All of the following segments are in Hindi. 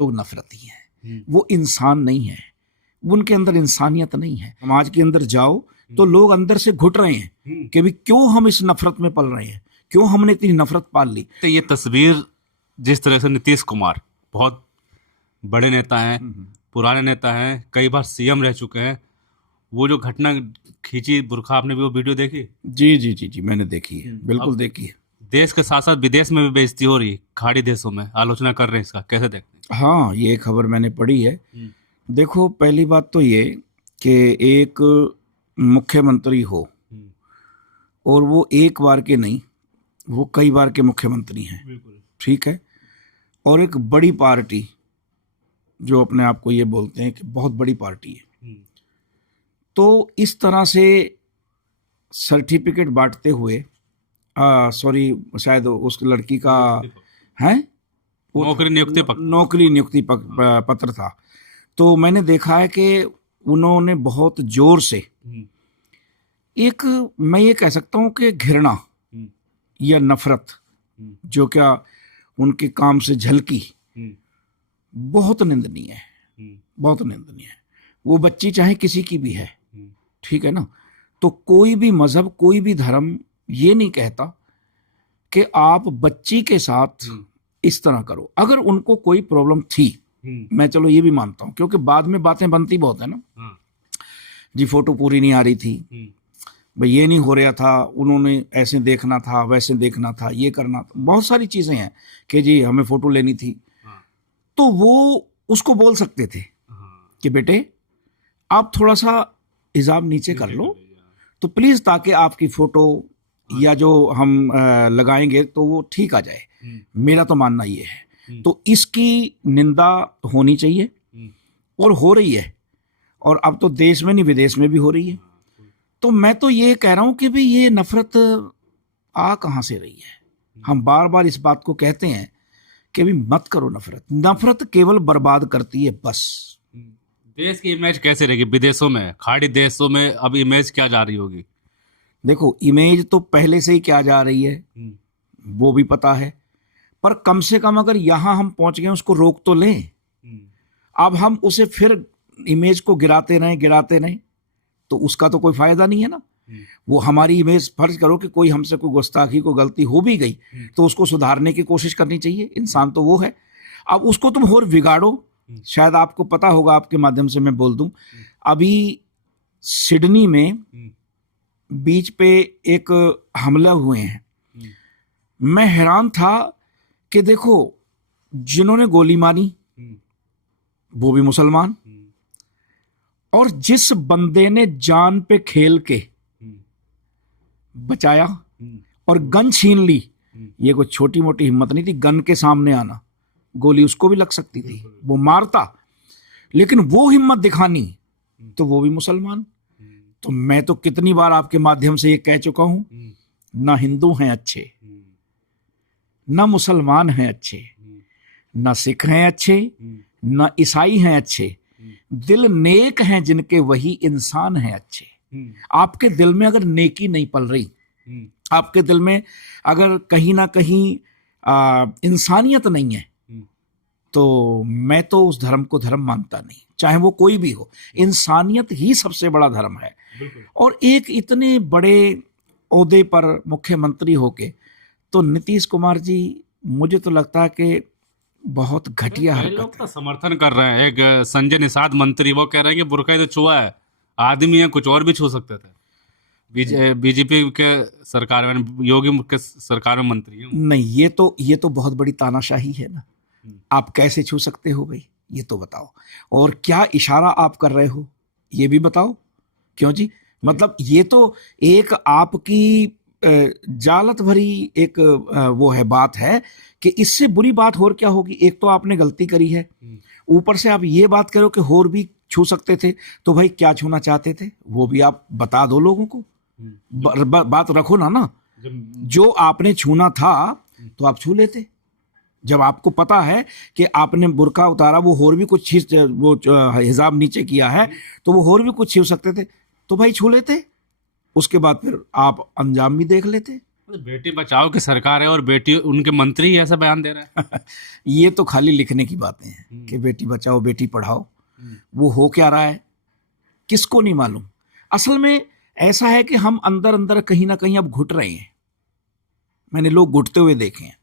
लोग नफरती हैं, वो इंसान नहीं है, उनके अंदर इंसानियत नहीं है। समाज के अंदर जाओ तो लोग अंदर से घुट रहे हैं कि भी क्यों हम इस नफरत में पल रहे हैं, क्यों हमने इतनी नफरत पाल ली। तो ये तस्वीर जिस तरह से नीतीश कुमार बहुत बड़े नेता हैं, पुराने नेता हैं, कई बार सीएम रह चुके हैं, वो जो घटना खींची बुरखा, आपने भी वो वीडियो देखी? जी जी जी जी, मैंने देखी है, बिल्कुल देखी है। देश के साथ साथ विदेश में भी बेइज्जती हो रही है, खाड़ी देशों में आलोचना कर रहे हैं इसका, कैसे देखते हैं? हाँ, ये खबर मैंने पढ़ी है। देखो, पहली बात तो ये कि एक मुख्यमंत्री हो और वो एक बार के नहीं, वो कई बार के मुख्यमंत्री हैं, ठीक है, और एक बड़ी पार्टी जो अपने आप को ये बोलते हैं कि बहुत बड़ी पार्टी है, तो इस तरह से सर्टिफिकेट बांटते हुए, सॉरी, शायद उस लड़की का है नौकरी नियुक्ति पत्र था, तो मैंने देखा है कि उन्होंने बहुत जोर से एक, मैं ये कह सकता हूँ कि घृणा या नफरत जो क्या उनके काम से झलकी, बहुत निंदनीय है, बहुत निंदनीय है। वो बच्ची चाहे किसी की भी है, ठीक है ना, तो कोई भी मजहब, कोई भी धर्म ये नहीं कहता कि आप बच्ची के साथ इस तरह करो। अगर उनको कोई प्रॉब्लम थी, मैं चलो ये भी मानता हूं, क्योंकि बाद में बातें बनती बहुत है ना, जी फोटो पूरी नहीं आ रही थी, भाई ये नहीं हो रहा था, उन्होंने ऐसे देखना था, वैसे देखना था, ये करना था, बहुत सारी चीजें हैं कि जी हमें फोटो लेनी थी, तो वो उसको बोल सकते थे कि बेटे आप थोड़ा सा हिजाब नीचे कर लो तो प्लीज, ताकि आपकी फोटो या जो हम लगाएंगे तो वो ठीक आ जाए। मेरा तो मानना ये है, तो इसकी निंदा होनी चाहिए और हो रही है, और अब तो देश में नहीं विदेश में भी हो रही है। तो मैं तो ये कह रहा हूं कि भाई ये नफरत आ कहां से रही है। हम बार बार इस बात को कहते हैं कि भी मत करो नफरत, नफरत केवल बर्बाद करती है बस। देश की इमेज कैसे रहेगी विदेशों में, खाड़ी देशों में अब इमेज क्या जा रही होगी? देखो, इमेज तो पहले से ही क्या जा रही है वो भी पता है, पर कम से कम अगर यहां हम पहुंच गए उसको रोक तो लें। अब हम उसे फिर इमेज को गिराते रहें तो उसका तो कोई फायदा नहीं है ना। वो हमारी इमेज, फर्ज करो कि कोई हमसे कोई गुस्ताखी, को गलती हो भी गई तो उसको सुधारने की कोशिश करनी चाहिए, इंसान तो वो है। अब उसको तुम और बिगाड़ो, शायद आपको पता होगा, आपके माध्यम से मैं बोल दूं, अभी सिडनी में बीच पे एक हमला हुए हैं। मैं हैरान था कि देखो, जिन्होंने गोली मारी वो भी मुसलमान, और जिस बंदे ने जान पे खेल के बचाया और गन छीन ली, ये कोई छोटी मोटी हिम्मत नहीं थी, गन के सामने आना, गोली उसको भी लग सकती थी, वो मारता, लेकिन वो हिम्मत दिखानी तो वो भी मुसलमान। तो मैं तो कितनी बार आपके माध्यम से ये कह चुका हूं, ना हिंदू हैं अच्छे, ना मुसलमान हैं अच्छे, ना सिख हैं अच्छे, ना ईसाई हैं अच्छे, दिल नेक हैं जिनके वही इंसान हैं अच्छे। आपके दिल में अगर नेकी नहीं पल रही, आपके दिल में अगर कहीं ना कहीं इंसानियत नहीं है, तो मैं तो उस धर्म को धर्म मानता नहीं, चाहे वो कोई भी हो। इंसानियत ही सबसे बड़ा धर्म है। और एक इतने बड़े ओहदे पर मुख्यमंत्री होके तो नीतीश कुमार जी, मुझे तो लगता है कि बहुत घटिया हरकत है। लोग तो समर्थन कर रहे हैं, एक संजय निषाद मंत्री, वो कह रहे हैं कि बुर्का तो छुआ है, आदमी है, कुछ और भी छू सकते थे। बीजेपी के सरकार में, योगी के सरकार में मंत्री है। नहीं, ये तो बहुत बड़ी तानाशाही है ना। आप कैसे छू सकते हो भाई, ये तो बताओ, और क्या इशारा आप कर रहे हो ये भी बताओ। क्यों जी, मतलब ये तो एक आपकी जालत भरी एक वो है, बात है कि इससे बुरी बात और क्या होगी। एक तो आपने गलती करी है, ऊपर से आप ये बात करो कि और भी छू सकते थे, तो भाई क्या छूना चाहते थे वो भी आप बता दो लोगों को, बात रखो ना। जो आपने छूना था तो आप छू लेते। जब आपको पता है कि आपने बुर्का उतारा, वो और भी कुछ चीज, वो हिजाब नीचे किया है, तो वो और भी कुछ छू सकते थे, तो भाई छू लेते। उसके बाद फिर आप अंजाम भी देख लेते। बेटी बचाओ की सरकार है और बेटी उनके मंत्री ही ऐसा बयान दे रहा है। ये तो खाली लिखने की बातें हैं कि बेटी बचाओ बेटी पढ़ाओ। वो हो क्या रहा है किसको नहीं मालूम। असल में ऐसा है कि हम अंदर अंदर कहीं ना कहीं अब घुट रहे हैं। मैंने लोग घुटते हुए देखे हैं,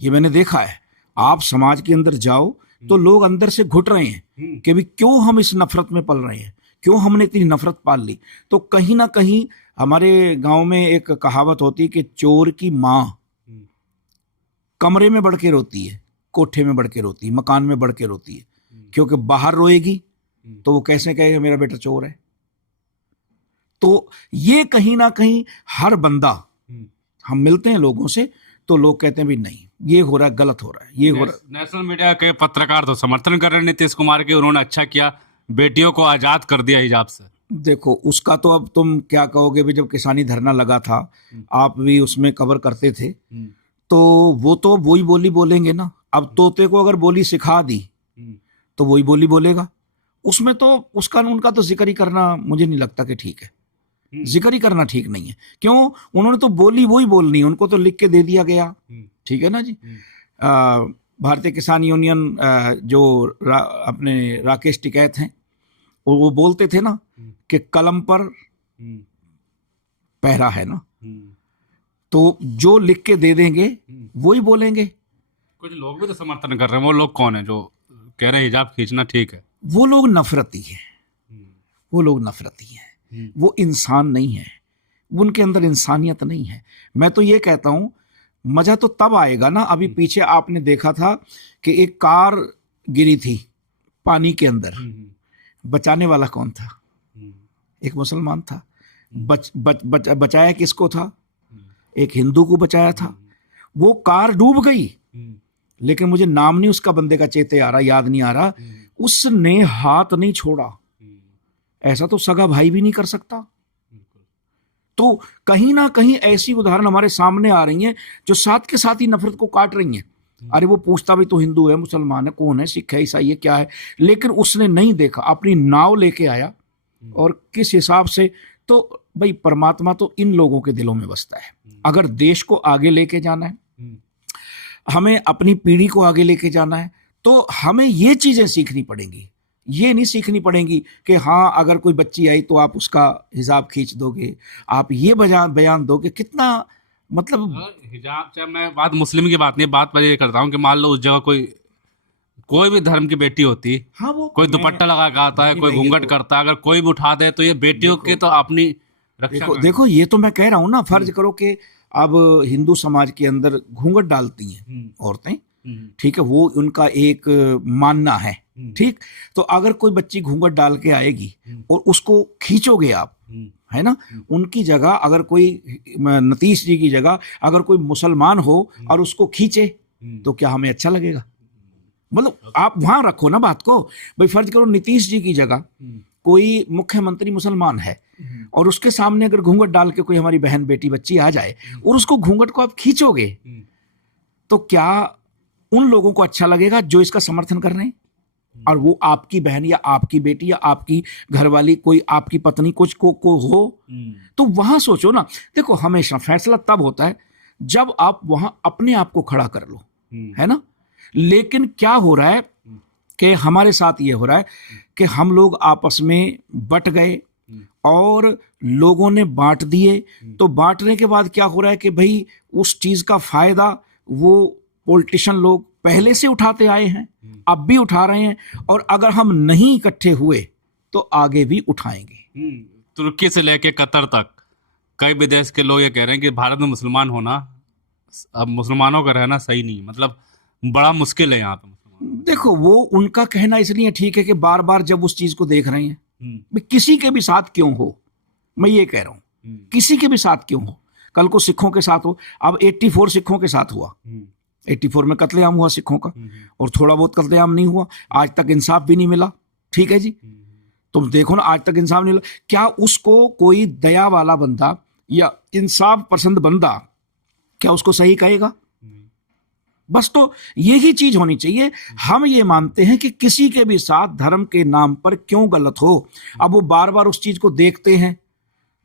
ये मैंने देखा है। आप समाज के अंदर जाओ तो लोग अंदर से घुट रहे हैं कि भी क्यों हम इस नफरत में पल रहे हैं, क्यों हमने इतनी नफरत पाल ली। तो कहीं ना कहीं हमारे गांव में एक कहावत होती कि चोर की माँ कमरे में बढ़ के रोती है, कोठे में बढ़ के रोती है, मकान में बढ़ के रोती है, क्योंकि बाहर रोएगी तो वो कैसे कहेगा मेरा बेटा चोर है। तो ये कहीं ना कहीं हर बंदा, हम मिलते हैं लोगों से तो लोग कहते हैं भी नहीं ये हो रहा है, गलत हो रहा है, ये हो रहा है। नेशनल मीडिया के पत्रकार तो समर्थन कर रहे हैं नीतीश कुमार के, उन्होंने अच्छा किया, बेटियों को आजाद कर दिया हिजाब से। देखो उसका तो अब तुम क्या कहोगे भी, जब किसानी धरना लगा था आप भी उसमें कवर करते थे, तो वो तो वही बोली बोलेंगे ना। अब तोते को अगर बोली सिखा दी तो वही बोली बोलेगा। उसमें तो उसका उनका तो जिक्र ही करना मुझे नहीं लगता कि ठीक है, जिक्र ही करना ठीक नहीं है। क्यों, उन्होंने तो बोली वही बोलनी है, उनको तो लिख के दे दिया गया, ठीक है ना जी। भारतीय किसान यूनियन जो अपने राकेश टिकैत हैं वो बोलते थे ना कि कलम पर पहरा है ना, तो जो लिख के दे देंगे वही बोलेंगे। कुछ लोग भी तो समर्थन कर रहे हैं, वो लोग कौन है जो कह रहे हैं हिजाब खींचना ठीक है? वो लोग नफरती हैं, वो लोग नफरती हैं, वो इंसान नहीं है, उनके अंदर इंसानियत नहीं है। मैं तो ये कहता हूं मजा तो तब आएगा ना, अभी पीछे आपने देखा था कि एक कार गिरी थी पानी के अंदर, बचाने वाला कौन था? एक मुसलमान था। बचाया किसको था? एक हिंदू को बचाया था। वो कार डूब गई, लेकिन मुझे नाम नहीं उसका बंदे का चेते आ रहा, याद नहीं आ रहा, उसने हाथ नहीं छोड़ा। ऐसा तो सगा भाई भी नहीं कर सकता। तो कहीं ना कहीं ऐसी उदाहरण हमारे सामने आ रही हैं जो साथ के साथ ही नफरत को काट रही हैं। अरे वो पूछता भी तो हिंदू है, मुसलमान है, कौन है, सिख है, ईसाई है, क्या है, लेकिन उसने नहीं देखा, अपनी नाव लेके आया। और किस हिसाब से, तो भाई परमात्मा तो इन लोगों के दिलों में बसता है। अगर देश को आगे लेके जाना है, हमें अपनी पीढ़ी को आगे लेके जाना है, तो हमें ये चीजें सीखनी पड़ेंगी। ये नहीं सीखनी पड़ेंगी कि हाँ अगर कोई बच्ची आई तो आप उसका हिजाब खींच दोगे, आप ये बयान दोगे। कितना मतलब हिजाब, चाहे मैं बात मुस्लिम की बात नहीं, बात पर ये करता हूँ कि मान लो उस जगह कोई भी धर्म की बेटी होती, हाँ, वो कोई दुपट्टा लगा के आता है, कोई घूंघट करता है, अगर कोई भी उठा दे तो ये बेटियों के तो अपनी रक्षा। देखो ये तो मैं कह रहा हूँ ना, फर्ज करो कि अब हिंदू समाज के अंदर घूंघट डालती हैं औरतें, ठीक है, वो उनका एक मानना है, ठीक। तो अगर कोई बच्ची घूंघट डाल के आएगी और उसको खींचोगे आप, है ना, उनकी जगह अगर कोई नीतीश जी की जगह अगर कोई मुसलमान हो और उसको खींचे तो क्या हमें अच्छा लगेगा? मतलब आप वहां रखो ना बात को। भाई फर्ज करो नीतीश जी की जगह कोई मुख्यमंत्री मुसलमान है और उसके सामने अगर घूंघट डाल के कोई हमारी बहन बेटी बच्ची आ जाए और उसको घूंघट को आप खींचोगे तो क्या उन लोगों को अच्छा लगेगा जो इसका समर्थन कर रहे हैं? और वो आपकी बहन या आपकी बेटी या आपकी घरवाली, कोई आपकी पत्नी कुछ को हो, तो वहां सोचो ना। देखो हमेशा फैसला तब होता है जब आप वहां अपने आप को खड़ा कर लो, है ना। लेकिन क्या हो रहा है कि हमारे साथ ये हो रहा है कि हम लोग आपस में बट गए और लोगों ने बांट दिए। तो बांटने के बाद क्या हो रहा है कि भाई उस चीज का फायदा वो पॉलिटिशियन लोग पहले से उठाते आए हैं, अब भी उठा रहे हैं, और अगर हम नहीं इकट्ठे हुए तो आगे भी उठाएंगे। तुर्की से लेके कतर तक कई विदेश के लोग ये कह रहे हैं कि भारत में मुसलमान होना, अब मुसलमानों का रहना सही नहीं, मतलब बड़ा मुश्किल है यहाँ पे। देखो वो उनका कहना इसलिए ठीक है कि बार बार जब उस चीज को देख रहे हैं, किसी के भी साथ क्यों हो, मैं ये कह रहा हूं किसी के भी साथ क्यों हो, कल को सिखों के साथ हो। अब 84 सिखों के साथ हुआ, 84 में कत्लेआम हुआ सिखों का, और थोड़ा बहुत कत्लेआम नहीं हुआ, आज तक इंसाफ भी नहीं मिला, ठीक है जी। तुम देखो ना, आज तक इंसाफ नहीं मिला। क्या उसको कोई दया वाला बंदा या इंसाफ पसंद बंदा क्या उसको सही कहेगा? बस तो यही चीज होनी चाहिए। हम ये मानते हैं कि किसी के भी साथ धर्म के नाम पर क्यों गलत हो। अब वो बार बार उस चीज को देखते हैं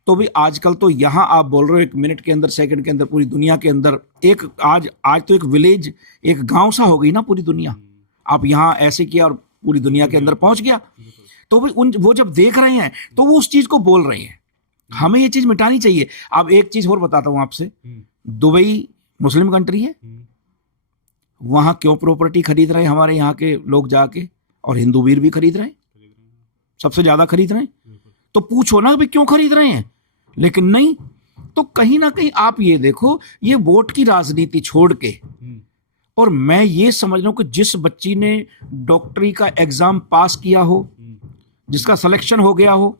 तो भी आजकल तो यहाँ आप बोल रहे हो 1 मिनट के अंदर, सेकंड के अंदर, पूरी दुनिया के अंदर एक आज आज तो एक विलेज, एक गांव सा हो गई ना पूरी दुनिया। आप यहाँ ऐसे किया और पूरी दुनिया के अंदर पहुंच गया। तो भी वो जब देख रहे हैं तो वो उस चीज को बोल रहे हैं। हमें ये चीज मिटानी चाहिए। अब एक चीज और बताता हूं आपसे, दुबई मुस्लिम कंट्री है, वहां क्यों प्रॉपर्टी खरीद रहे हैं हमारे यहाँ के लोग जाके, और हिंदू वीर भी खरीद रहे हैं, सबसे ज्यादा खरीद रहे हैं। तो पूछो ना भी क्यों खरीद रहे हैं, लेकिन नहीं। तो कहीं ना कहीं आप ये देखो, ये वोट की राजनीति छोड़ के, और मैं ये समझ रहा हूं कि जिस बच्ची ने डॉक्टरी का एग्जाम पास किया हो, जिसका सिलेक्शन हो गया हो,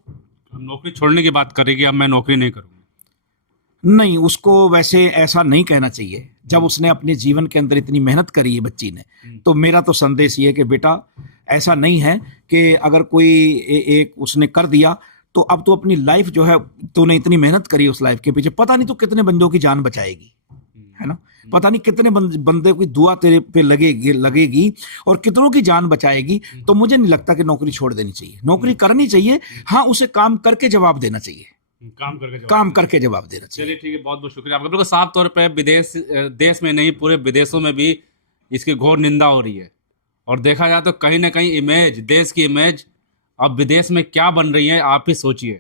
नौकरी छोड़ने की बात करेगी, अब मैं नौकरी नहीं करूंगी, नहीं, उसको वैसे ऐसा नहीं कहना चाहिए। जब उसने अपने जीवन के अंदर इतनी मेहनत करी है बच्ची ने, तो मेरा तो संदेश ये है कि बेटा ऐसा नहीं है कि अगर कोई एक उसने कर दिया तो अब तो अपनी लाइफ जो है, तूने इतनी मेहनत करी उस लाइफ के पीछे, पता नहीं तो कितने बंदों की जान बचाएगी, है ना, पता नहीं कितने बंदे की दुआ तेरे पे लगेगी और कितनों की जान बचाएगी। तो मुझे नहीं लगता कि नौकरी छोड़ देनी चाहिए, नौकरी करनी चाहिए। हाँ, उसे काम करके जवाब देना चाहिए, काम करके जवाब देना चाहिए। चलिए ठीक है, बहुत बहुत शुक्रिया आपका। बिल्कुल साफ तौर पे देश में नहीं, पूरे विदेशों में भी इसकी घोर निंदा हो रही है। और देखा जाए तो कहीं ना कहीं इमेज, देश की इमेज अब विदेश में क्या बन रही है, आप ही सोचिए।